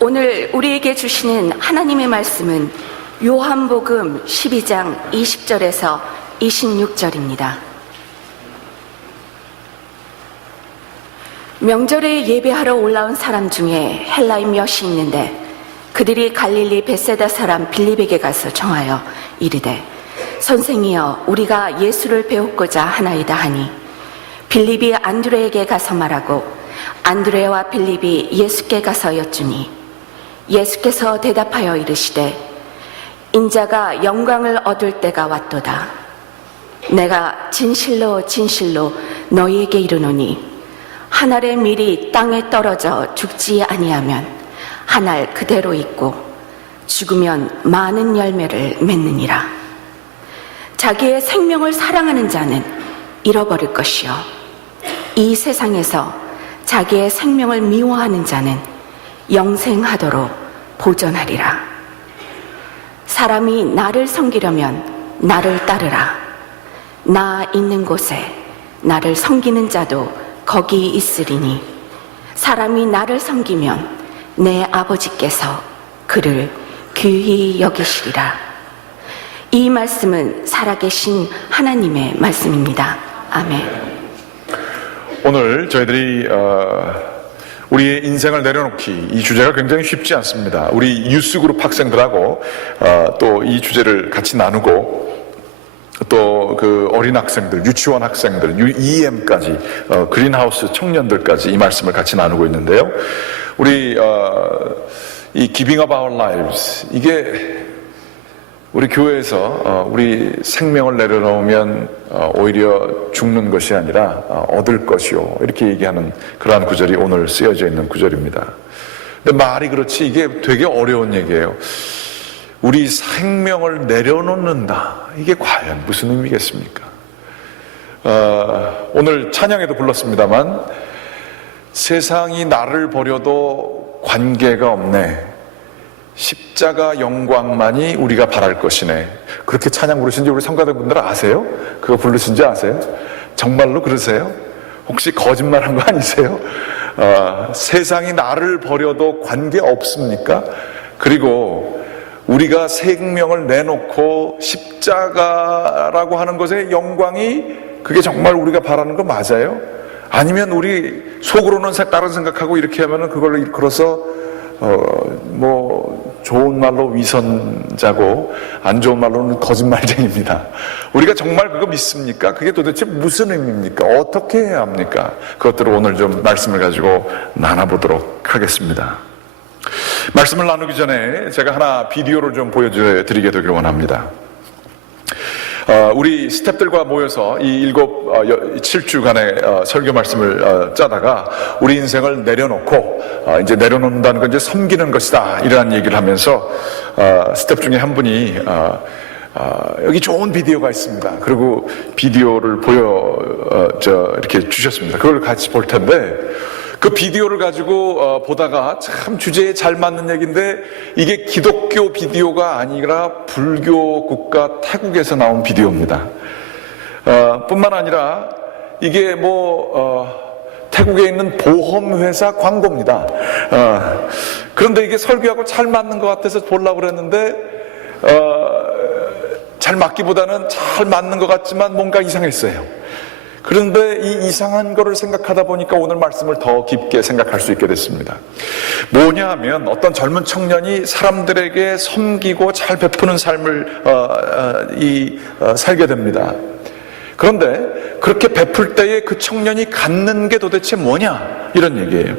오늘 우리에게 주시는 하나님의 말씀은 요한복음 12장 20절에서 26절입니다. 명절에 예배하러 올라온 사람 중에 헬라인 몇이 있는데 그들이 갈릴리 벳세다 사람 빌립에게 가서 청하여 이르되 선생이여 우리가 예수를 배우고자 하나이다 하니 빌립이 안드레에게 가서 말하고 안드레와 빌립이 예수께 가서 여쭈니 예수께서 대답하여 이르시되 인자가 영광을 얻을 때가 왔도다. 내가 진실로 진실로 너희에게 이르노니 한 알의 밀이 땅에 떨어져 죽지 아니하면 한 알 그대로 있고 죽으면 많은 열매를 맺느니라. 자기의 생명을 사랑하는 자는 잃어버릴 것이요 이 세상에서 자기의 생명을 미워하는 자는 영생하도록 보존하리라. 사람이 나를 섬기려면 나를 따르라. 나 있는 곳에 나를 섬기는 자도 거기 있으리니 사람이 나를 섬기면 내 아버지께서 그를 귀히 여기시리라. 이 말씀은 살아계신 하나님의 말씀입니다. 아멘. 오늘 저희들이 우리의 인생을 내려놓기, 이 주제가 굉장히 쉽지 않습니다. 우리 유스그룹 학생들하고 또 이 주제를 같이 나누고 또 그 어린 학생들, 유치원 학생들, EM까지 그린하우스 청년들까지 이 말씀을 같이 나누고 있는데요. 우리 이 Giving Up Our Lives, 이게 우리 교회에서 우리 생명을 내려놓으면 오히려 죽는 것이 아니라 얻을 것이요, 이렇게 얘기하는 그러한 구절이 오늘 쓰여져 있는 구절입니다. 근데 말이 그렇지 이게 되게 어려운 얘기예요. 우리 생명을 내려놓는다, 이게 과연 무슨 의미겠습니까? 오늘 찬양에도 불렀습니다만 세상이 나를 버려도 관계가 없네, 십자가 영광만이 우리가 바랄 것이네. 그렇게 찬양 부르신지 우리 성가대분들 아세요? 그거 부르신지 아세요? 정말로 그러세요? 혹시 거짓말한 거 아니세요? 세상이 나를 버려도 관계 없습니까? 그리고 우리가 생명을 내놓고 십자가라고 하는 것의 영광이 그게 정말 우리가 바라는 거 맞아요? 아니면 우리 속으로는 다른 생각하고 이렇게 하면은 그걸로 일컬어서 뭐 좋은 말로 위선자고 안 좋은 말로는 거짓말쟁이입니다. 우리가 정말 그거 믿습니까? 그게 도대체 무슨 의미입니까? 어떻게 해야 합니까? 그것들을 오늘 좀 말씀을 가지고 나눠보도록 하겠습니다. 말씀을 나누기 전에 제가 하나 비디오를 좀 보여드리게 되길 원합니다. 우리 스태프들과 모여서 이 7주간의 설교 말씀을 짜다가 우리 인생을 내려놓고 이제 내려놓는다는 건 이제 섬기는 것이다, 이러한 얘기를 하면서 스태프 중에 한 분이 여기 좋은 비디오가 있습니다. 그리고 비디오를 이렇게 주셨습니다. 그걸 같이 볼 텐데 그 비디오를 가지고 보다가 참 주제에 잘 맞는 얘기인데 이게 기독교 비디오가 아니라 불교 국가 태국에서 나온 비디오입니다. 뿐만 아니라 이게 태국에 있는 보험회사 광고입니다. 그런데 이게 설교하고 잘 맞는 것 같아서 보려고 그랬는데 잘 맞기보다는 잘 맞는 것 같지만 뭔가 이상했어요. 그런데 이 이상한 거를 생각하다 보니까 오늘 말씀을 더 깊게 생각할 수 있게 됐습니다. 뭐냐 하면 어떤 젊은 청년이 사람들에게 섬기고 잘 베푸는 삶을 살게 됩니다. 그런데 그렇게 베풀 때에 그 청년이 갖는 게 도대체 뭐냐, 이런 얘기예요.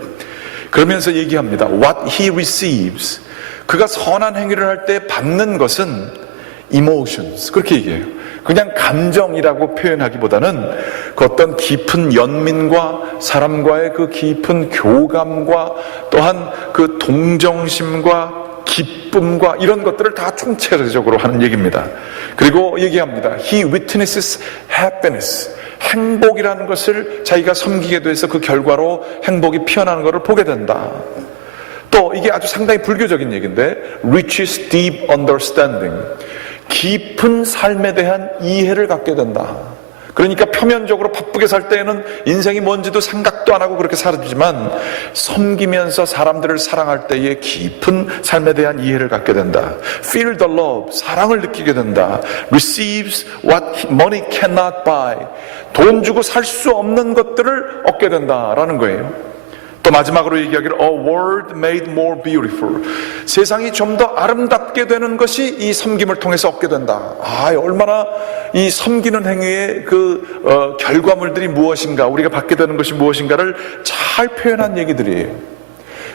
그러면서 얘기합니다. What he receives, 그가 선한 행위를 할 때 받는 것은 emotions, 그렇게 얘기해요. 그냥 감정이라고 표현하기보다는 그 어떤 깊은 연민과 사람과의 그 깊은 교감과 또한 그 동정심과 기쁨과 이런 것들을 다 총체적으로 하는 얘기입니다. 그리고 얘기합니다. He witnesses happiness, 행복이라는 것을 자기가 섬기게 돼서 그 결과로 행복이 피어나는 것을 보게 된다. 또 이게 아주 상당히 불교적인 얘기인데 reaches deep understanding, 깊은 삶에 대한 이해를 갖게 된다. 그러니까 표면적으로 바쁘게 살 때에는 인생이 뭔지도 생각도 안 하고 그렇게 살지만 섬기면서 사람들을 사랑할 때에 깊은 삶에 대한 이해를 갖게 된다. Feel the love, 사랑을 느끼게 된다. Receives what money cannot buy, 돈 주고 살 수 없는 것들을 얻게 된다라는 거예요. 또 마지막으로 얘기하기를 A world made more beautiful, 세상이 좀 더 아름답게 되는 것이 이 섬김을 통해서 얻게 된다. 얼마나 이 섬기는 행위의 그 결과물들이 무엇인가, 우리가 받게 되는 것이 무엇인가를 잘 표현한 얘기들이에요.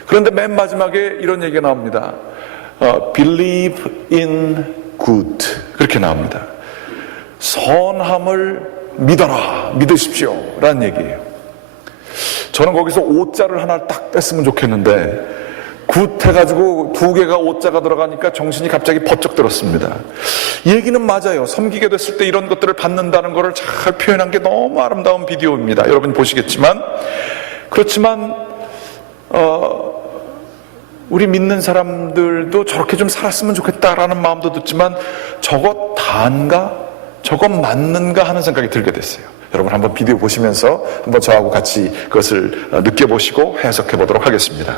그런데 맨 마지막에 이런 얘기가 나옵니다. Believe in good, 그렇게 나옵니다. 선함을 믿어라, 믿으십시오 라는 얘기예요. 저는 거기서 오자를 하나 딱 뺐으면 좋겠는데 굿 해가지고 두 개가 오자가 들어가니까 정신이 갑자기 번쩍 들었습니다. 얘기는 맞아요. 섬기게 됐을 때 이런 것들을 받는다는 것을 잘 표현한 게 너무 아름다운 비디오입니다. 여러분 보시겠지만, 그렇지만 우리 믿는 사람들도 저렇게 좀 살았으면 좋겠다라는 마음도 듣지만 저것 다인가? 저것 맞는가 하는 생각이 들게 됐어요. 여러분 한번 비디오 보시면서 한번 저하고 같이 그것을 느껴보시고 해석해 보도록 하겠습니다.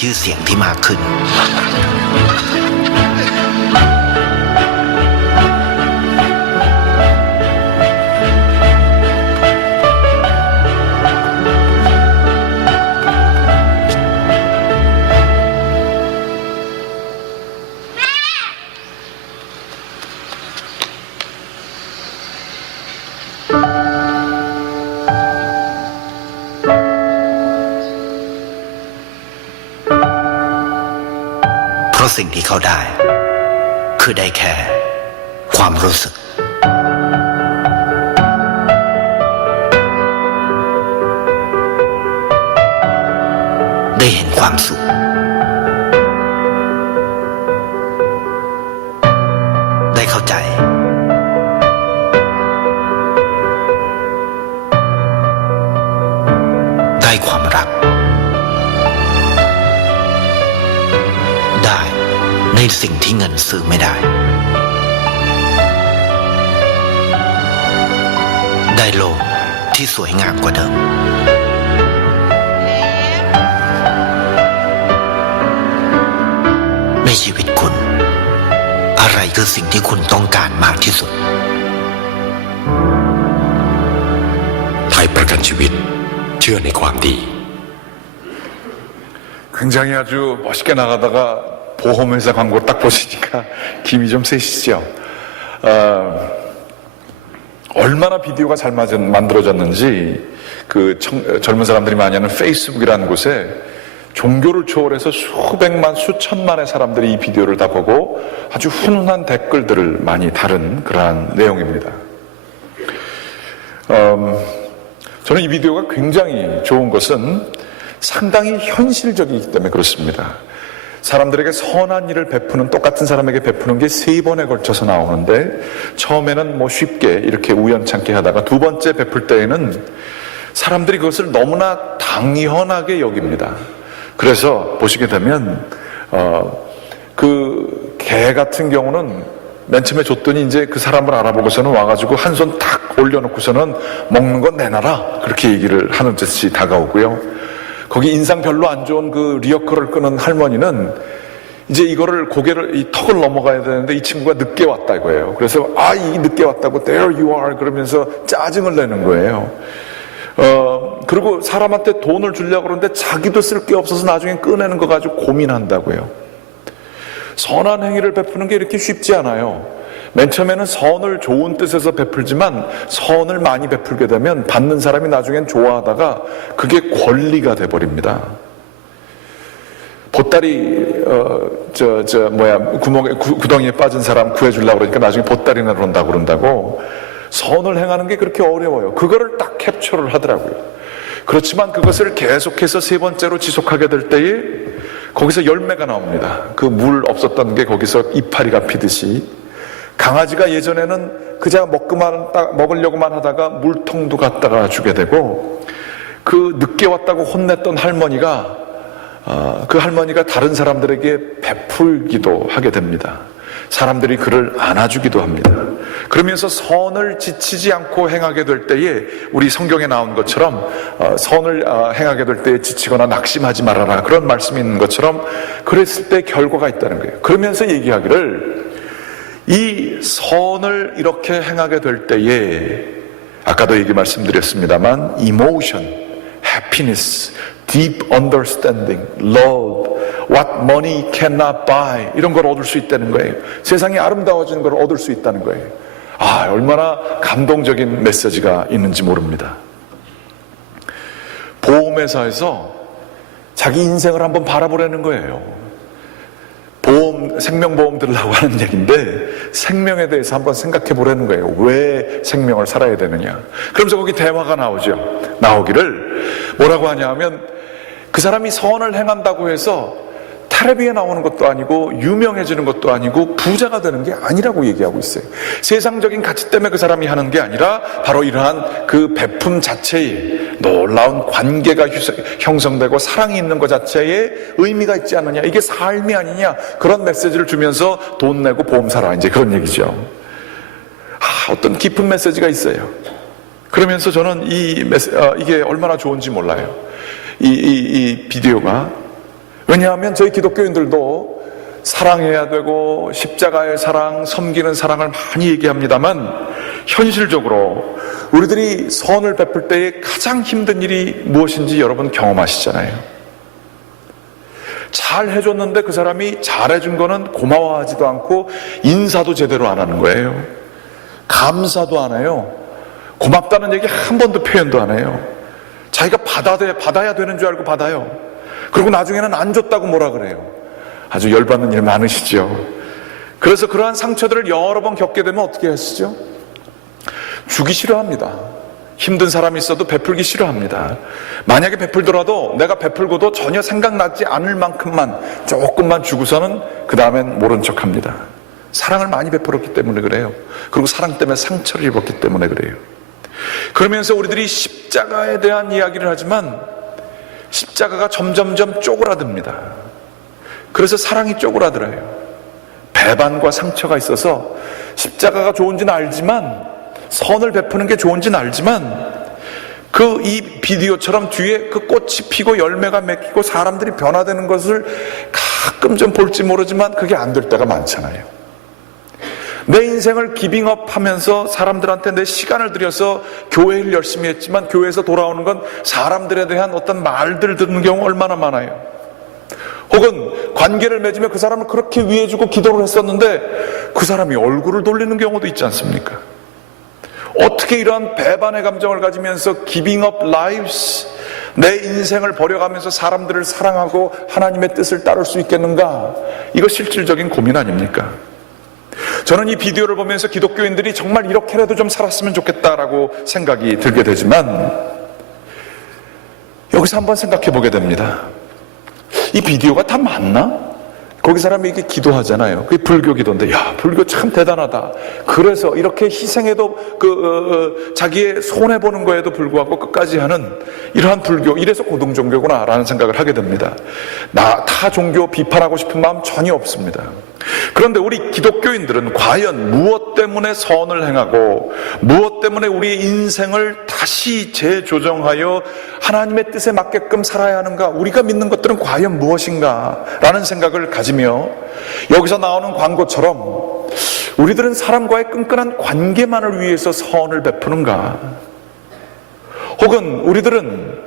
ชื่อเสียงที่มากขึ้นเพราะสิ่งที่เขาได้คือได้แค่ความรู้สึกได้เห็นความสุขได้เข้าใจได้ความรักได้ในสิ่งที่เงินซื้อไม่ได้ได้โลกที่สวยงามกว่าเดิมในชีวิตคุณอะไรคือสิ่งที่คุณต้องการมากที่สุดไทยประกันชีวิตเชื่อในความดี 굉장히 아주 멋있게 나가다가 보험회사 광고 딱 보시니까 김이 좀 세시죠. 얼마나 비디오가 잘 만들어졌는지 그 젊은 사람들이 많이 하는 페이스북이라는 곳에 종교를 초월해서 수백만 수천만의 사람들이 이 비디오를 다 보고 아주 훈훈한 댓글들을 많이 다룬 그러한 내용입니다. 저는 이 비디오가 굉장히 좋은 것은 상당히 현실적이기 때문에 그렇습니다. 사람들에게 선한 일을 베푸는, 똑같은 사람에게 베푸는 게 3번에 걸쳐서 나오는데, 처음에는 뭐 쉽게 이렇게 우연찮게 하다가 두 번째 베풀 때에는 사람들이 그것을 너무나 당연하게 여깁니다. 그래서 보시게 되면 그 개 같은 경우는 맨 처음에 줬더니 이제 그 사람을 알아보고서는 와가지고 한 손 탁 올려놓고서는 먹는 건 내놔라, 그렇게 얘기를 하는 듯이 다가오고요. 거기 인상 별로 안 좋은 그 리어커를 끄는 할머니는 이제 이거를 고개를, 이 턱을 넘어가야 되는데 이 친구가 늦게 왔다 이거예요. 그래서 이 늦게 왔다고 there you are 그러면서 짜증을 내는 거예요. 그리고 사람한테 돈을 주려고 그러는데 자기도 쓸 게 없어서 나중에 꺼내는 거 가지고 고민한다고요. 선한 행위를 베푸는 게 이렇게 쉽지 않아요. 맨 처음에는 선을 좋은 뜻에서 베풀지만 선을 많이 베풀게 되면 받는 사람이 나중엔 좋아하다가 그게 권리가 돼버립니다. 보따리 구덩이에 빠진 사람 구해주려고 그러니까 나중에 보따리나 그런다고 선을 행하는 게 그렇게 어려워요. 그거를 딱 캡처를 하더라고요. 그렇지만 그것을 계속해서 3번째로 지속하게 될 때에 거기서 열매가 나옵니다. 그 물 없었던 게 거기서 이파리가 피듯이, 강아지가 예전에는 그저 먹으려고만 하다가 물통도 갖다가 주게 되고, 그 늦게 왔다고 혼냈던 할머니가 그 할머니가 다른 사람들에게 베풀기도 하게 됩니다. 사람들이 그를 안아주기도 합니다. 그러면서 선을 지치지 않고 행하게 될 때에, 우리 성경에 나온 것처럼 선을 행하게 될 때에 지치거나 낙심하지 말아라, 그런 말씀이 있는 것처럼 그랬을 때 결과가 있다는 거예요. 그러면서 얘기하기를, 이 선을 이렇게 행하게 될 때에 아까도 말씀드렸습니다만 emotion, happiness, deep understanding, love, what money cannot buy, 이런 걸 얻을 수 있다는 거예요. 세상이 아름다워지는 걸 얻을 수 있다는 거예요. 얼마나 감동적인 메시지가 있는지 모릅니다. 보험회사에서 자기 인생을 한번 바라보라는 거예요. 생명보험 들으려고 하는 얘기인데 생명에 대해서 한번 생각해 보라는 거예요. 왜 생명을 살아야 되느냐. 그러면서 거기 대화가 나오기를 뭐라고 하냐 하면, 그 사람이 선을 행한다고 해서 텔레비에 나오는 것도 아니고 유명해지는 것도 아니고 부자가 되는 게 아니라고 얘기하고 있어요. 세상적인 가치 때문에 그 사람이 하는 게 아니라 바로 이러한 그 베품 자체에 놀라운 관계가 형성되고 사랑이 있는 것 자체에 의미가 있지 않느냐, 이게 삶이 아니냐, 그런 메시지를 주면서 돈 내고 보험 사라, 이제 그런 얘기죠. 어떤 깊은 메시지가 있어요. 그러면서 저는 이게 얼마나 좋은지 몰라요. 이 비디오가. 왜냐하면 저희 기독교인들도 사랑해야 되고 십자가의 사랑, 섬기는 사랑을 많이 얘기합니다만, 현실적으로 우리들이 선을 베풀 때에 가장 힘든 일이 무엇인지 여러분 경험하시잖아요. 잘 해줬는데 그 사람이 잘해준 거는 고마워하지도 않고 인사도 제대로 안 하는 거예요. 감사도 안 해요. 고맙다는 얘기 한 번도 표현도 안 해요. 자기가 받아야 되는 줄 알고 받아요. 그리고 나중에는 안 줬다고 뭐라 그래요. 아주 열받는 일 많으시죠. 그래서 그러한 상처들을 여러 번 겪게 되면 어떻게 하시죠? 주기 싫어합니다. 힘든 사람이 있어도 베풀기 싫어합니다. 만약에 베풀더라도 내가 베풀고도 전혀 생각나지 않을 만큼만 조금만 주고서는 그 다음엔 모른 척합니다. 사랑을 많이 베풀었기 때문에 그래요. 그리고 사랑 때문에 상처를 입었기 때문에 그래요. 그러면서 우리들이 십자가에 대한 이야기를 하지만 십자가가 점점점 쪼그라듭니다. 그래서 사랑이 쪼그라들어요. 배반과 상처가 있어서 십자가가 좋은지는 알지만, 선을 베푸는 게 좋은지는 알지만, 이 비디오처럼 뒤에 그 꽃이 피고 열매가 맺히고 사람들이 변화되는 것을 가끔 좀 볼지 모르지만 그게 안 될 때가 많잖아요. 내 인생을 기빙업 하면서 사람들한테 내 시간을 들여서 교회를 열심히 했지만 교회에서 돌아오는 건 사람들에 대한 어떤 말들 듣는 경우 얼마나 많아요. 혹은 관계를 맺으며 그 사람을 그렇게 위해주고 기도를 했었는데 그 사람이 얼굴을 돌리는 경우도 있지 않습니까? 어떻게 이러한 배반의 감정을 가지면서 giving up lives, 내 인생을 버려가면서 사람들을 사랑하고 하나님의 뜻을 따를 수 있겠는가? 이거 실질적인 고민 아닙니까? 저는 이 비디오를 보면서 기독교인들이 정말 이렇게라도 좀 살았으면 좋겠다라고 생각이 들게 되지만, 여기서 한번 생각해 보게 됩니다. 이 비디오가 다 맞나? 거기 사람이 이렇게 기도하잖아요. 그게 불교 기도인데, 야, 불교 참 대단하다. 그래서 이렇게 희생해도 자기의 손해보는 거에도 불구하고 끝까지 하는 이러한 불교, 이래서 고등 종교구나 라는 생각을 하게 됩니다. 타 종교 비판하고 싶은 마음 전혀 없습니다. 그런데 우리 기독교인들은 과연 무엇 때문에 선을 행하고 무엇 때문에 우리의 인생을 다시 재조정하여 하나님의 뜻에 맞게끔 살아야 하는가, 우리가 믿는 것들은 과연 무엇인가 라는 생각을 가지며, 여기서 나오는 광고처럼 우리들은 사람과의 끈끈한 관계만을 위해서 선을 베푸는가, 혹은 우리들은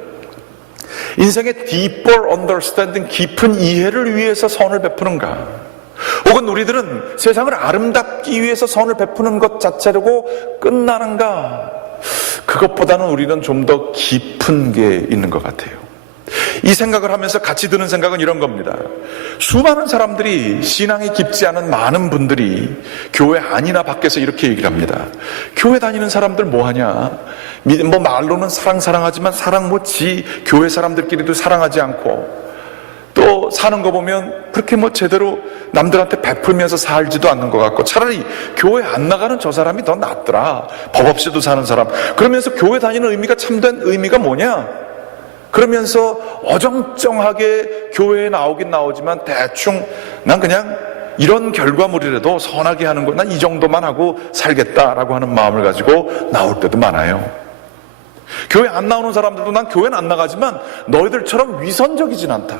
인생의 deeper understanding, 깊은 이해를 위해서 선을 베푸는가, 혹은 우리들은 세상을 아름답기 위해서 선을 베푸는 것 자체로 끝나는가. 그것보다는 우리는 좀 더 깊은 게 있는 것 같아요. 이 생각을 하면서 같이 드는 생각은 이런 겁니다. 수많은 사람들이, 신앙이 깊지 않은 많은 분들이 교회 안이나 밖에서 이렇게 얘기를 합니다. 교회 다니는 사람들 뭐하냐, 뭐 말로는 사랑하지만 교회 사람들끼리도 사랑하지 않고, 또 사는 거 보면 그렇게 뭐 제대로 남들한테 베풀면서 살지도 않는 것 같고, 차라리 교회 안 나가는 저 사람이 더 낫더라, 법 없이도 사는 사람. 그러면서 교회 다니는 의미가 참된 의미가 뭐냐, 그러면서 어정쩡하게 교회에 나오긴 나오지만 대충 난 그냥 이런 결과물이라도 선하게 하는 거, 난 이 정도만 하고 살겠다라고 하는 마음을 가지고 나올 때도 많아요. 교회 안 나오는 사람들도 난 교회는 안 나가지만 너희들처럼 위선적이진 않다,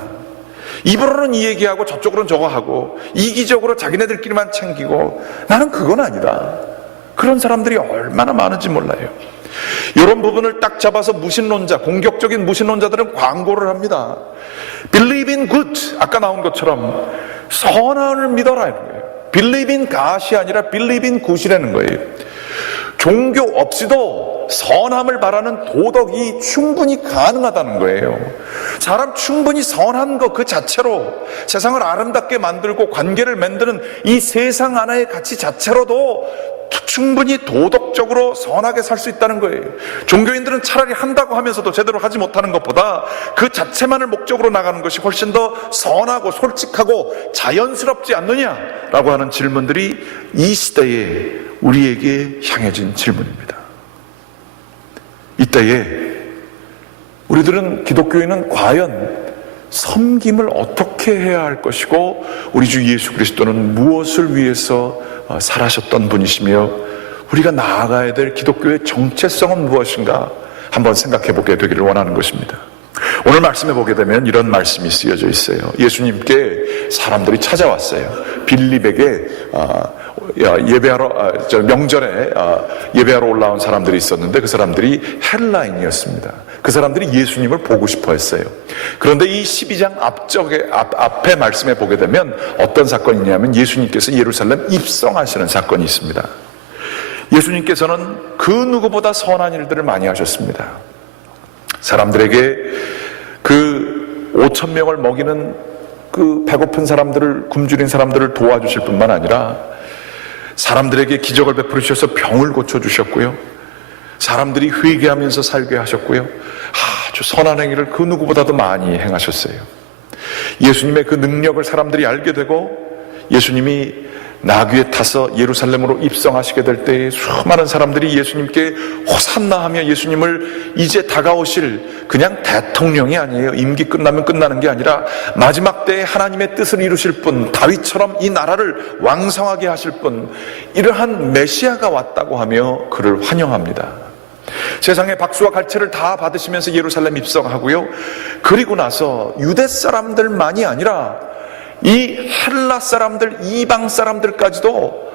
입으로는 이 얘기하고 저쪽으로는 저거 하고 이기적으로 자기네들끼리만 챙기고, 나는 그건 아니다. 그런 사람들이 얼마나 많은지 몰라요. 이런 부분을 딱 잡아서 무신론자, 공격적인 무신론자들은 광고를 합니다. Believe in good, 아까 나온 것처럼 선한을 믿어라 이런 거예요. Believe in God이 아니라 Believe in good이라는 거예요. 종교 없이도 선함을 바라는 도덕이 충분히 가능하다는 거예요. 사람 충분히 선한 것 그 자체로, 세상을 아름답게 만들고 관계를 만드는 이 세상 안의 가치 자체로도 충분히 도덕적으로 선하게 살 수 있다는 거예요. 종교인들은 차라리 한다고 하면서도 제대로 하지 못하는 것보다 그 자체만을 목적으로 나가는 것이 훨씬 더 선하고 솔직하고 자연스럽지 않느냐라고 하는 질문들이 이 시대에 우리에게 향해진 질문입니다. 이때에 우리들은, 기독교인은 과연 섬김을 어떻게 해야 할 것이고, 우리 주 예수 그리스도는 무엇을 위해서 살아셨던 분이시며 우리가 나아가야 될 기독교의 정체성은 무엇인가 한번 생각해 보게 되기를 원하는 것입니다. 오늘 말씀에 보게 되면 이런 말씀이 쓰여져 있어요. 예수님께 사람들이 찾아왔어요. 빌립에게 명절에 예배하러 올라온 사람들이 있었는데, 그 사람들이 헬라인이었습니다. 그 사람들이 예수님을 보고 싶어 했어요. 그런데 이 12장 앞에 말씀에 보게 되면 어떤 사건이 있냐면, 예수님께서 예루살렘 입성하시는 사건이 있습니다. 예수님께서는 그 누구보다 선한 일들을 많이 하셨습니다. 사람들에게 그 5,000명을 먹이는 그 배고픈 사람들을, 굶주린 사람들을 도와주실 뿐만 아니라 사람들에게 기적을 베풀으셔서 병을 고쳐주셨고요, 사람들이 회개하면서 살게 하셨고요, 아주 선한 행위를 그 누구보다도 많이 행하셨어요. 예수님의 그 능력을 사람들이 알게 되고, 예수님이 나귀에 타서 예루살렘으로 입성하시게 될 때에 수많은 사람들이 예수님께 호산나 하며 예수님을 이제 다가오실 그냥 대통령이 아니에요. 임기 끝나면 끝나는 게 아니라 마지막 때에 하나님의 뜻을 이루실 분, 다윗처럼 이 나라를 왕성하게 하실 분, 이러한 메시아가 왔다고 하며 그를 환영합니다. 세상의 박수와 갈채를 다 받으시면서 예루살렘 입성하고요, 그리고 나서 유대 사람들만이 아니라 이 헬라 사람들, 이방 사람들까지도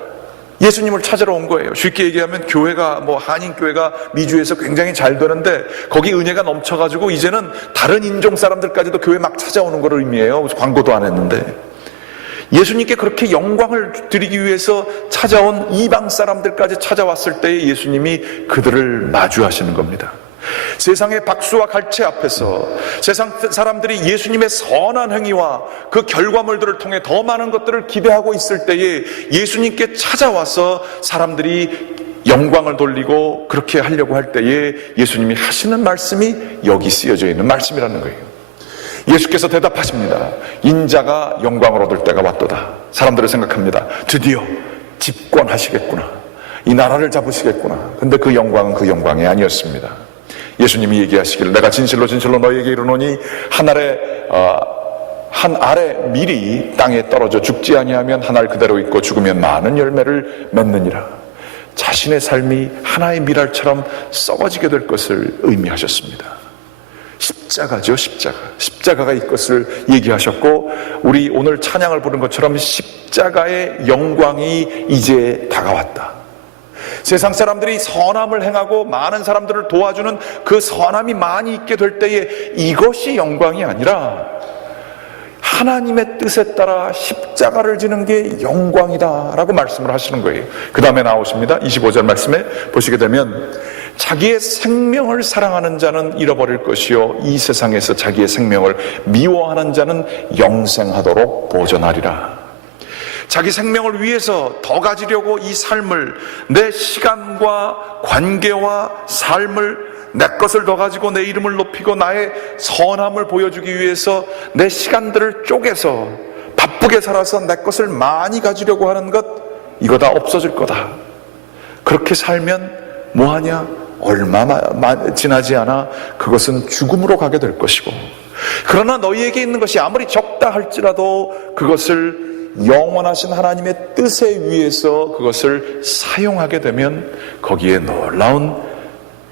예수님을 찾으러 온 거예요. 쉽게 얘기하면 교회가 한인교회가 미주에서 굉장히 잘 되는데 거기 은혜가 넘쳐가지고 이제는 다른 인종 사람들까지도 교회 막 찾아오는 걸 의미해요. 광고도 안 했는데. 예수님께 그렇게 영광을 드리기 위해서 찾아온 이방 사람들까지 찾아왔을 때에 예수님이 그들을 마주하시는 겁니다. 세상의 박수와 갈채 앞에서 세상 사람들이 예수님의 선한 행위와 그 결과물들을 통해 더 많은 것들을 기대하고 있을 때에 예수님께 찾아와서 사람들이 영광을 돌리고 그렇게 하려고 할 때에 예수님이 하시는 말씀이 여기 쓰여져 있는 말씀이라는 거예요. 예수께서 대답하십니다. 인자가 영광을 얻을 때가 왔도다. 사람들은 생각합니다. 드디어 집권하시겠구나. 이 나라를 잡으시겠구나. 근데 그 영광은 그 영광이 아니었습니다. 예수님이 얘기하시기를 내가 진실로 진실로 너희에게 이르노니 한 알의 밀이 땅에 떨어져 죽지 아니하면 한 알 그대로 있고 죽으면 많은 열매를 맺느니라. 자신의 삶이 하나의 밀알처럼 썩어지게 될 것을 의미하셨습니다. 십자가죠, 십자가. 십자가가 이 것을 얘기하셨고, 우리 오늘 찬양을 부른 것처럼 십자가의 영광이 이제 다가왔다. 세상 사람들이 선함을 행하고 많은 사람들을 도와주는 그 선함이 많이 있게 될 때에 이것이 영광이 아니라 하나님의 뜻에 따라 십자가를 지는 게 영광이다 라고 말씀을 하시는 거예요. 그 다음에 나오십니다. 25절 말씀에 보시게 되면 자기의 생명을 사랑하는 자는 잃어버릴 것이요 이 세상에서 자기의 생명을 미워하는 자는 영생하도록 보존하리라. 자기 생명을 위해서 더 가지려고 이 삶을, 내 시간과 관계와 삶을, 내 것을 더 가지고 내 이름을 높이고 나의 선함을 보여주기 위해서 내 시간들을 쪼개서 바쁘게 살아서 내 것을 많이 가지려고 하는 것, 이거 다 없어질 거다. 그렇게 살면 뭐하냐? 얼마 지나지 않아 그것은 죽음으로 가게 될 것이고, 그러나 너희에게 있는 것이 아무리 적다 할지라도 그것을 영원하신 하나님의 뜻에 의해서 그것을 사용하게 되면 거기에 놀라운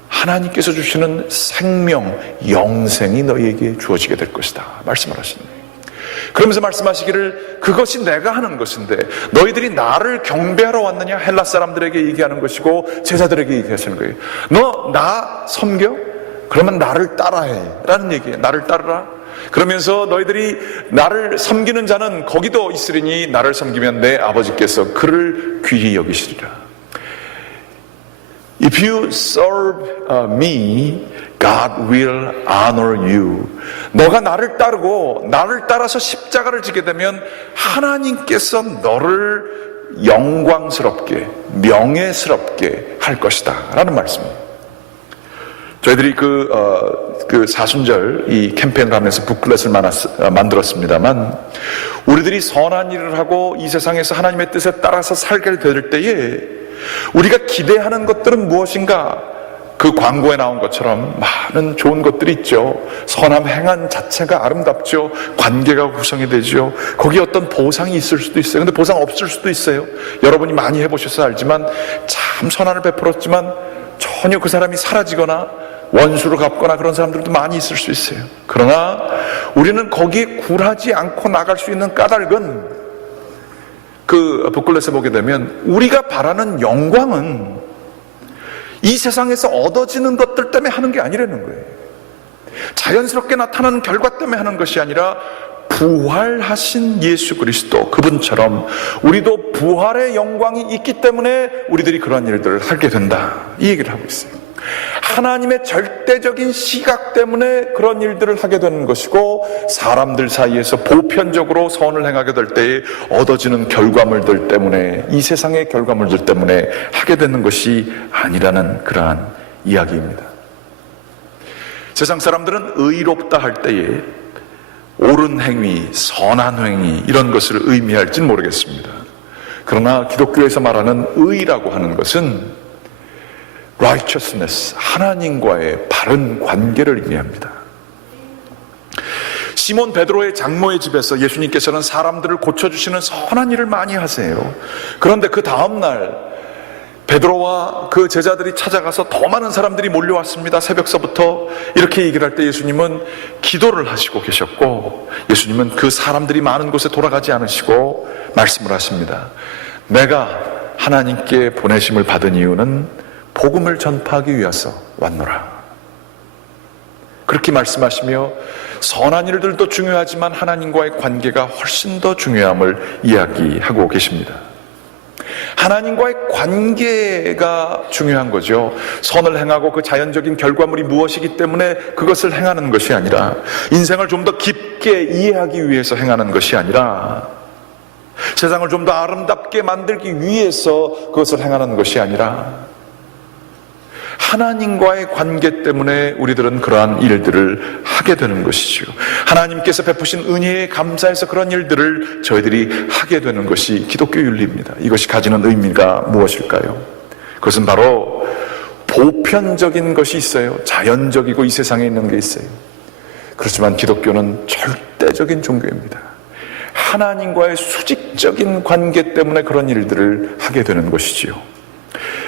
하나님께서 주시는 생명, 영생이 너희에게 주어지게 될 것이다 말씀을 하시는 거예요. 그러면서 말씀하시기를 그것이 내가 하는 것인데 너희들이 나를 경배하러 왔느냐? 헬라 사람들에게 얘기하는 것이고 제자들에게 얘기하시는 거예요. 너 나 섬겨? 그러면 나를 따라해 라는 얘기예요. 나를 따르라. 그러면서 너희들이 나를 섬기는 자는 거기도 있으리니 나를 섬기면 내 아버지께서 그를 귀히 여기시리라. If you serve me, God will honor you. 너가 나를 따르고 나를 따라서 십자가를 지게 되면 하나님께서 너를 영광스럽게, 명예스럽게 할 것이다 라는 말씀입니다. 저희들이 그 사순절 이 캠페인을 하면서 북클렛을 만들었습니다만, 우리들이 선한 일을 하고 이 세상에서 하나님의 뜻에 따라서 살게 될 때에 우리가 기대하는 것들은 무엇인가? 그 광고에 나온 것처럼 많은 좋은 것들이 있죠. 선함 행한 자체가 아름답죠. 관계가 구성이 되죠. 거기에 어떤 보상이 있을 수도 있어요. 근데 보상 없을 수도 있어요. 여러분이 많이 해보셔서 알지만 참 선한을 베풀었지만 전혀 그 사람이 사라지거나 원수로 갚거나 그런 사람들도 많이 있을 수 있어요. 그러나 우리는 거기에 굴하지 않고 나갈 수 있는 까닭은, 그 북클렛에 보게 되면 우리가 바라는 영광은 이 세상에서 얻어지는 것들 때문에 하는 게 아니라는 거예요. 자연스럽게 나타나는 결과 때문에 하는 것이 아니라 부활하신 예수 그리스도, 그분처럼 우리도 부활의 영광이 있기 때문에 우리들이 그런 일들을 하게 된다, 이 얘기를 하고 있어요. 하나님의 절대적인 시각 때문에 그런 일들을 하게 되는 것이고, 사람들 사이에서 보편적으로 선을 행하게 될 때에 얻어지는 결과물들 때문에, 이 세상의 결과물들 때문에 하게 되는 것이 아니라는 그러한 이야기입니다. 세상 사람들은 의롭다 할 때에 옳은 행위, 선한 행위, 이런 것을 의미할지는 모르겠습니다. 그러나 기독교에서 말하는 의라고 하는 것은 righteousness, 하나님과의 바른 관계를 의미합니다. 시몬 베드로의 장모의 집에서 예수님께서는 사람들을 고쳐주시는 선한 일을 많이 하세요. 그런데 그 다음날 베드로와 그 제자들이 찾아가서 더 많은 사람들이 몰려왔습니다. 새벽서부터. 이렇게 얘기를 할 때 예수님은 기도를 하시고 계셨고, 예수님은 그 사람들이 많은 곳에 돌아가지 않으시고 말씀을 하십니다. 내가 하나님께 보내심을 받은 이유는 복음을 전파하기 위해서 왔노라. 그렇게 말씀하시며 선한 일들도 중요하지만 하나님과의 관계가 훨씬 더 중요함을 이야기하고 계십니다. 하나님과의 관계가 중요한 거죠. 선을 행하고 그 자연적인 결과물이 무엇이기 때문에 그것을 행하는 것이 아니라, 인생을 좀 더 깊게 이해하기 위해서 행하는 것이 아니라, 세상을 좀 더 아름답게 만들기 위해서 그것을 행하는 것이 아니라, 하나님과의 관계 때문에 우리들은 그러한 일들을 하게 되는 것이지요. 하나님께서 베푸신 은혜에 감사해서 그런 일들을 저희들이 하게 되는 것이 기독교 윤리입니다. 이것이 가지는 의미가 무엇일까요? 그것은 바로 보편적인 것이 있어요. 자연적이고 이 세상에 있는 게 있어요. 그렇지만 기독교는 절대적인 종교입니다. 하나님과의 수직적인 관계 때문에 그런 일들을 하게 되는 것이지요.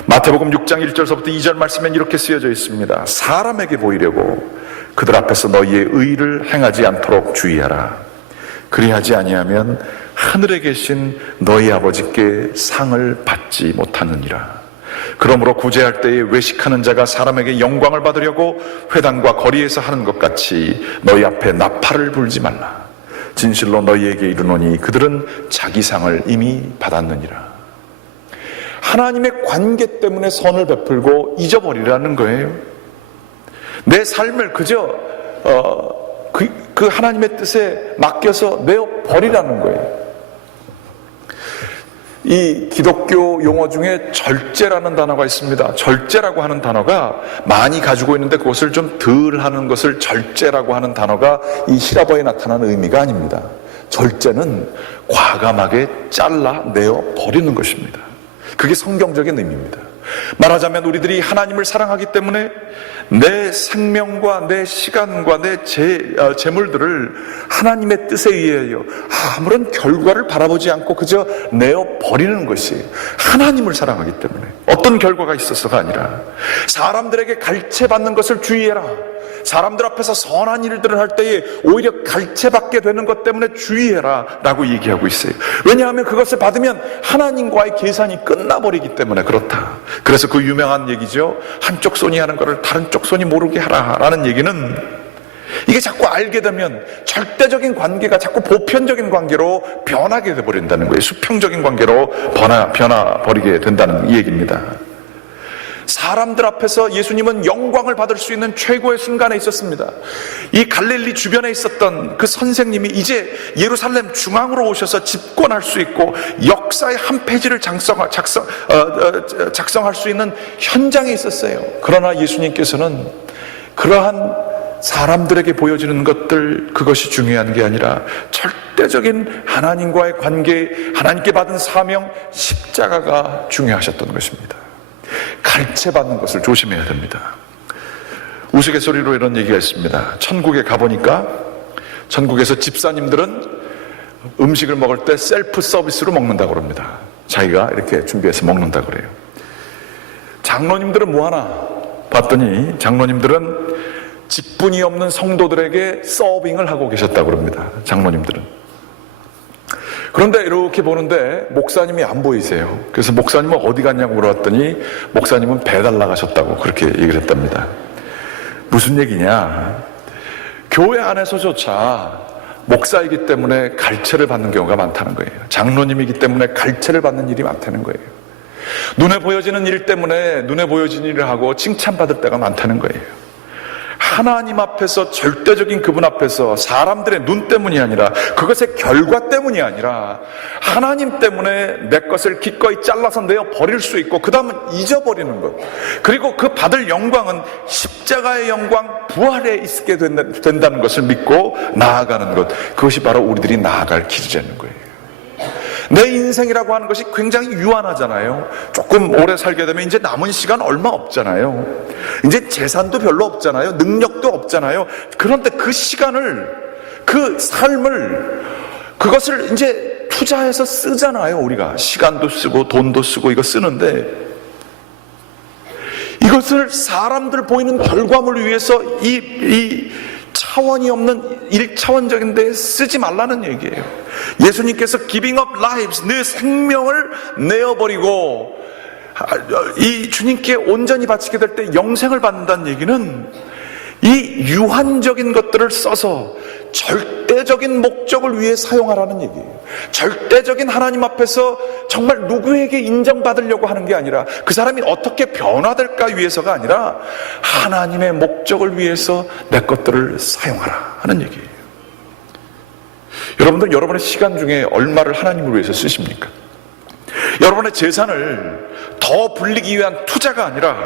마태복음 6장 1절서부터 2절 말씀엔 이렇게 쓰여져 있습니다. 사람에게 보이려고 그들 앞에서 너희의 의를 행하지 않도록 주의하라. 그리하지 아니하면 하늘에 계신 너희 아버지께 상을 받지 못하느니라. 그러므로 구제할 때에 외식하는 자가 사람에게 영광을 받으려고 회당과 거리에서 하는 것 같이 너희 앞에 나팔을 불지 말라. 진실로 너희에게 이르노니 그들은 자기 상을 이미 받았느니라. 하나님의 관계 때문에 선을 베풀고 잊어버리라는 거예요. 내 삶을 그저 그 하나님의 뜻에 맡겨서 내어버리라는 거예요. 이 기독교 용어 중에 절제라는 단어가 있습니다. 절제라고 하는 단어가 많이 가지고 있는데 그것을 좀 덜 하는 것을 절제라고 하는 단어가 이 히라보에 나타나는 의미가 아닙니다. 절제는 과감하게 잘라내어 버리는 것입니다. 그게 성경적인 의미입니다. 말하자면 우리들이 하나님을 사랑하기 때문에 내 생명과 내 시간과 내 재물들을 하나님의 뜻에 의하여 아무런 결과를 바라보지 않고 그저 내어버리는 것이 하나님을 사랑하기 때문에 어떤 결과가 있어서가 아니라 사람들에게 갈채받는 것을 주의해라. 사람들 앞에서 선한 일들을 할 때에 오히려 갈채받게 되는 것 때문에 주의해라 라고 얘기하고 있어요. 왜냐하면 그것을 받으면 하나님과의 계산이 끝나버리기 때문에 그렇다. 그래서 그 유명한 얘기죠. 한쪽 손이 하는 것을 다른 쪽 손이 모르게 하라 라는 얘기는 이게 자꾸 알게 되면 절대적인 관계가 자꾸 보편적인 관계로 변하게 돼버린다는 거예요. 수평적인 관계로 변화버리게 된다는 얘기입니다. 사람들 앞에서 예수님은 영광을 받을 수 있는 최고의 순간에 있었습니다. 이 갈릴리 주변에 있었던 그 선생님이 이제 예루살렘 중앙으로 오셔서 집권할 수 있고 역사의 한 페이지를 작성할 수 있는 현장에 있었어요. 그러나 예수님께서는 그러한 사람들에게 보여지는 것들, 그것이 중요한 게 아니라 절대적인 하나님과의 관계, 하나님께 받은 사명, 십자가가 중요하셨던 것입니다. 갈채받는 것을 조심해야 됩니다. 우스갯소리로 이런 얘기가 있습니다. 천국에 가보니까 천국에서 집사님들은 음식을 먹을 때 셀프 서비스로 먹는다고 합니다. 자기가 이렇게 준비해서 먹는다고 그래요. 장로님들은 뭐 하나 봤더니 장로님들은 직분이 없는 성도들에게 서빙을 하고 계셨다고 합니다. 장로님들은. 그런데 이렇게 보는데 목사님이 안 보이세요. 그래서 목사님은 어디 갔냐고 물어봤더니 목사님은 배달 나가셨다고 그렇게 얘기를 했답니다. 무슨 얘기냐? 교회 안에서조차 목사이기 때문에 갈채를 받는 경우가 많다는 거예요. 장로님이기 때문에 갈채를 받는 일이 많다는 거예요. 눈에 보여지는 일 때문에 눈에 보여지는 일을 하고 칭찬받을 때가 많다는 거예요. 하나님 앞에서, 절대적인 그분 앞에서 사람들의 눈 때문이 아니라, 그것의 결과 때문이 아니라 하나님 때문에 내 것을 기꺼이 잘라서 내어 버릴 수 있고 그 다음은 잊어버리는 것, 그리고 그 받을 영광은 십자가의 영광, 부활에 있게 된다는 것을 믿고 나아가는 것, 그것이 바로 우리들이 나아갈 길이라는 거예요. 내 인생이라고 하는 것이 굉장히 유한하잖아요. 조금 오래 살게 되면 이제 남은 시간 얼마 없잖아요. 이제 재산도 별로 없잖아요. 능력도 없잖아요. 그런데 그 시간을, 그 삶을, 그것을 이제 투자해서 쓰잖아요. 우리가 시간도 쓰고 돈도 쓰고 이거 쓰는데, 이것을 사람들 보이는 결과물을 위해서 이 차원이 없는 1차원적인 데에 쓰지 말라는 얘기예요. 예수님께서 giving up lives, 내 생명을 내어버리고 이 주님께 온전히 바치게 될 때 영생을 받는다는 얘기는 이 유한적인 것들을 써서 절대적인 목적을 위해 사용하라는 얘기예요. 절대적인 하나님 앞에서 정말 누구에게 인정받으려고 하는 게 아니라, 그 사람이 어떻게 변화될까 위해서가 아니라 하나님의 목적을 위해서 내 것들을 사용하라 하는 얘기예요. 여러분들, 여러분의 시간 중에 얼마를 하나님을 위해서 쓰십니까? 여러분의 재산을 더 불리기 위한 투자가 아니라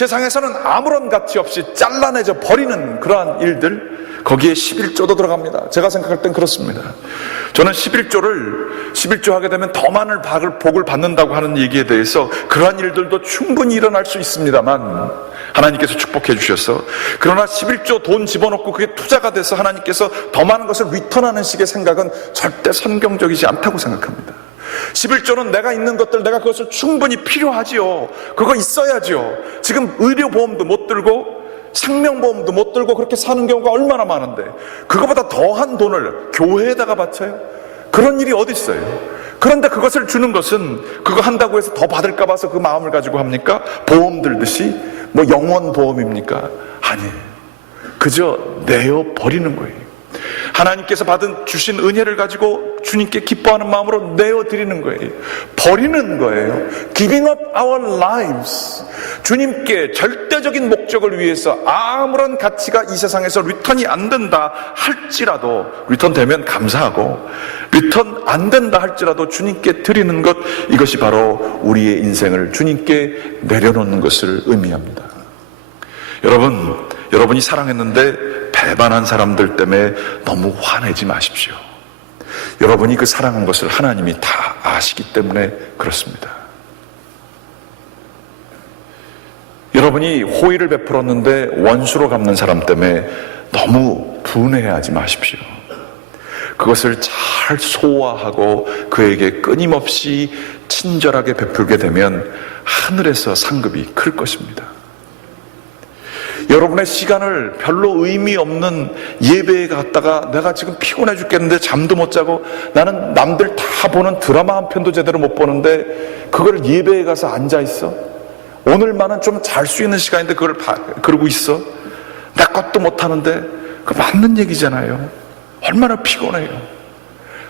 세상에서는 아무런 가치 없이 잘라내져 버리는 그러한 일들, 거기에 11조도 들어갑니다. 제가 생각할 땐 그렇습니다. 저는 11조 하게 되면 더 많은 복을 받는다고 하는 얘기에 대해서 그러한 일들도 충분히 일어날 수 있습니다만, 하나님께서 축복해 주셔서, 그러나 11조 돈 집어넣고 그게 투자가 돼서 하나님께서 더 많은 것을 리턴하는 식의 생각은 절대 선경적이지 않다고 생각합니다. 11조는 내가 있는 것들, 내가 그것을 충분히 필요하지요. 그거 있어야지요. 지금 의료보험도 못 들고 생명보험도 못 들고 그렇게 사는 경우가 얼마나 많은데, 그거보다 더한 돈을 교회에다가 바쳐요? 그런 일이 어디 있어요? 그런데 그것을 주는 것은 그거 한다고 해서 더 받을까 봐서 그 마음을 가지고 합니까? 보험 들듯이 뭐 영원보험입니까? 아니에요. 그저 내어 버리는 거예요. 하나님께서 주신 은혜를 가지고 주님께 기뻐하는 마음으로 내어드리는 거예요. 버리는 거예요. Giving up our lives. 주님께 절대적인 목적을 위해서 아무런 가치가 이 세상에서 리턴이 안 된다 할지라도, 리턴 되면 감사하고, 리턴 안 된다 할지라도 주님께 드리는 것, 이것이 바로 우리의 인생을 주님께 내려놓는 것을 의미합니다. 여러분이 사랑했는데 배반한 사람들 때문에 너무 화내지 마십시오. 여러분이 그 사랑한 것을 하나님이 다 아시기 때문에 그렇습니다. 여러분이 호의를 베풀었는데 원수로 갚는 사람 때문에 너무 분해하지 마십시오. 그것을 잘 소화하고 그에게 끊임없이 친절하게 베풀게 되면 하늘에서 상급이 클 것입니다. 여러분의 시간을 별로 의미 없는 예배에 갔다가 내가 지금 피곤해 죽겠는데 잠도 못 자고, 나는 남들 다 보는 드라마 한 편도 제대로 못 보는데 그걸 예배에 가서 앉아 있어? 오늘만은 좀 잘 수 있는 시간인데 그러고 있어? 내 것도 못 하는데. 그 맞는 얘기잖아요. 얼마나 피곤해요.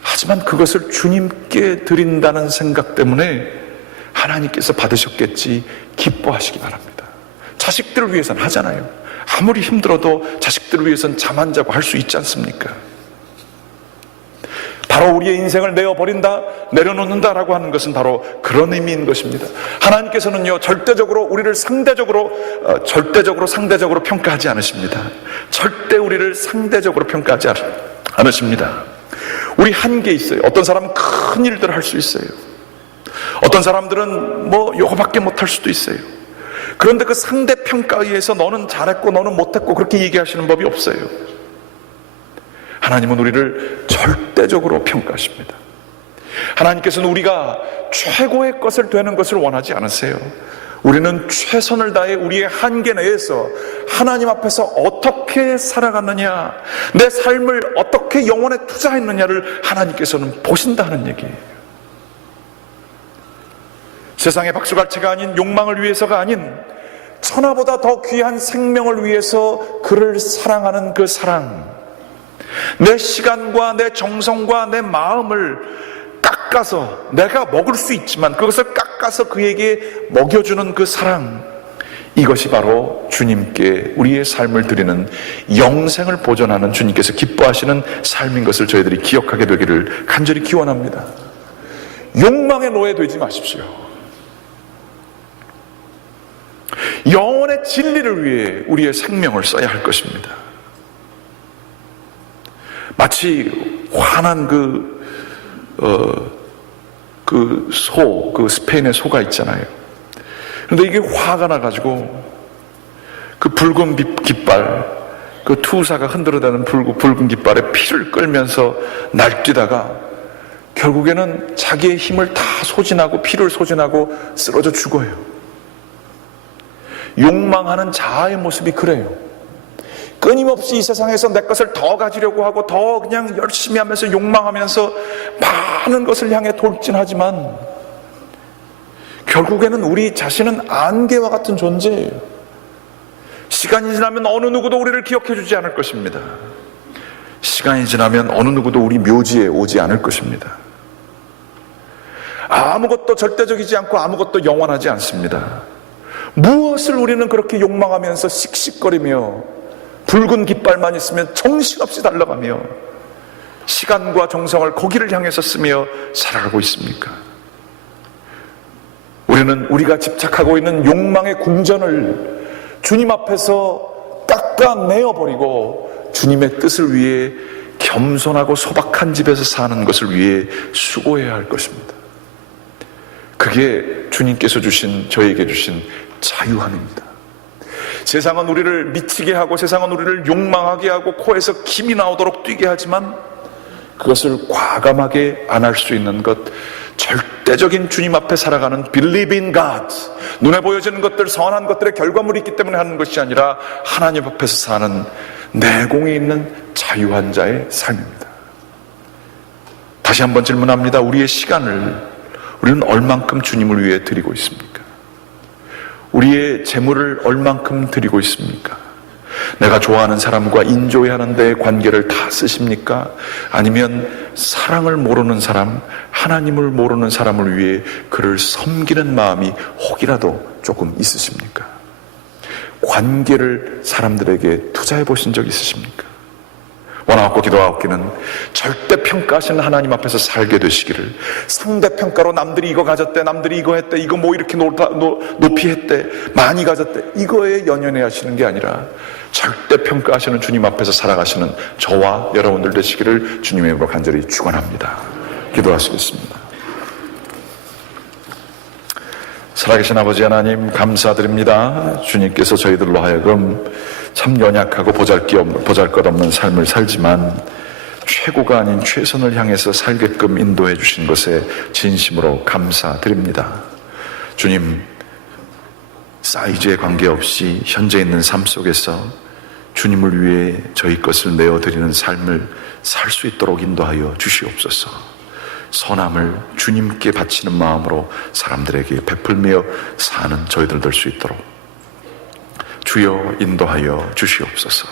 하지만 그것을 주님께 드린다는 생각 때문에 하나님께서 받으셨겠지 기뻐하시기 바랍니다. 자식들을 위해서는 하잖아요. 아무리 힘들어도 자식들을 위해서는 잠 안 자고 할 수 있지 않습니까? 바로 우리의 인생을 내어버린다, 내려놓는다라고 하는 것은 바로 그런 의미인 것입니다. 하나님께서는요, 절대적으로 우리를 상대적으로 평가하지 않으십니다. 절대 우리를 상대적으로 평가하지 않으십니다. 우리 한계 있어요. 어떤 사람은 큰 일들을 할 수 있어요. 어떤 사람들은 요거밖에 못할 수도 있어요. 그런데 그 상대평가에 의해서 너는 잘했고 너는 못했고 그렇게 얘기하시는 법이 없어요. 하나님은 우리를 절대적으로 평가하십니다. 하나님께서는 우리가 최고의 것을 되는 것을 원하지 않으세요. 우리는 최선을 다해 우리의 한계 내에서 하나님 앞에서 어떻게 살아갔느냐, 내 삶을 어떻게 영혼에 투자했느냐를 하나님께서는 보신다는 얘기예요. 세상의 박수갈채가 아닌, 욕망을 위해서가 아닌, 천하보다 더 귀한 생명을 위해서 그를 사랑하는 그 사랑, 내 시간과 내 정성과 내 마음을 깎아서, 내가 먹을 수 있지만 그것을 깎아서 그에게 먹여주는 그 사랑, 이것이 바로 주님께 우리의 삶을 드리는, 영생을 보존하는 주님께서 기뻐하시는 삶인 것을 저희들이 기억하게 되기를 간절히 기원합니다. 욕망의 노예 되지 마십시오. 영원의 진리를 위해 우리의 생명을 써야 할 것입니다. 마치 화난 그 스페인의 소가 있잖아요. 그런데 이게 화가 나가지고 그 붉은 깃발, 그 투사가 흔들어대는 붉은 깃발에 피를 끌면서 날뛰다가 결국에는 자기의 힘을 다 소진하고 피를 소진하고 쓰러져 죽어요. 욕망하는 자아의 모습이 그래요. 끊임없이 이 세상에서 내 것을 더 가지려고 하고 더 그냥 열심히 하면서 욕망하면서 많은 것을 향해 돌진하지만 결국에는 우리 자신은 안개와 같은 존재예요. 시간이 지나면 어느 누구도 우리를 기억해 주지 않을 것입니다. 시간이 지나면 어느 누구도 우리 묘지에 오지 않을 것입니다. 아무것도 절대적이지 않고 아무것도 영원하지 않습니다. 무엇을 우리는 그렇게 욕망하면서 씩씩거리며 붉은 깃발만 있으면 정신없이 달려가며 시간과 정성을 거기를 향해서 쓰며 살아가고 있습니까? 우리는 우리가 집착하고 있는 욕망의 궁전을 주님 앞에서 깎아내어버리고 주님의 뜻을 위해 겸손하고 소박한 집에서 사는 것을 위해 수고해야 할 것입니다. 그게 주님께서 저에게 주신 자유함입니다. 세상은 우리를 미치게 하고 세상은 우리를 욕망하게 하고 코에서 김이 나오도록 뛰게 하지만 그것을 과감하게 안 할 수 있는 것, 절대적인 주님 앞에 살아가는 Believe in God, 눈에 보여지는 것들, 선한 것들의 결과물이 있기 때문에 하는 것이 아니라 하나님 앞에서 사는 내공이 있는 자유한 자의 삶입니다. 다시 한번 질문합니다. 우리의 시간을 우리는 얼만큼 주님을 위해 드리고 있습니까? 우리의 재물을 얼만큼 드리고 있습니까? 내가 좋아하는 사람과 인조해야 하는 데의 관계를 다 쓰십니까? 아니면 사랑을 모르는 사람, 하나님을 모르는 사람을 위해 그를 섬기는 마음이 혹이라도 조금 있으십니까? 관계를 사람들에게 투자해 보신 적 있으십니까? 원하옵고 기도하옵기는 절대평가하시는 하나님 앞에서 살게 되시기를, 상대평가로 남들이 이거 가졌대, 남들이 이거 했대, 이거 뭐 이렇게 높이 했대, 많이 가졌대, 이거에 연연해 하시는 게 아니라 절대평가하시는 주님 앞에서 살아가시는 저와 여러분들 되시기를 주님의 이름으로 간절히 축원합니다. 기도하시겠습니다. 살아계신 아버지 하나님, 감사드립니다. 주님께서 저희들로 하여금 참 연약하고 보잘것없는 삶을 살지만 최고가 아닌 최선을 향해서 살게끔 인도해 주신 것에 진심으로 감사드립니다. 주님, 사이즈에 관계없이 현재 있는 삶 속에서 주님을 위해 저희 것을 내어드리는 삶을 살 수 있도록 인도하여 주시옵소서. 선함을 주님께 바치는 마음으로 사람들에게 베풀며 사는 저희들 될 수 있도록 주여 인도하여 주시옵소서.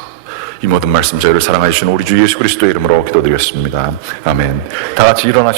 이 모든 말씀 저희를 사랑하시는 우리 주 예수 그리스도의 이름으로 기도드렸습니다. 아멘. 다 같이 일어나시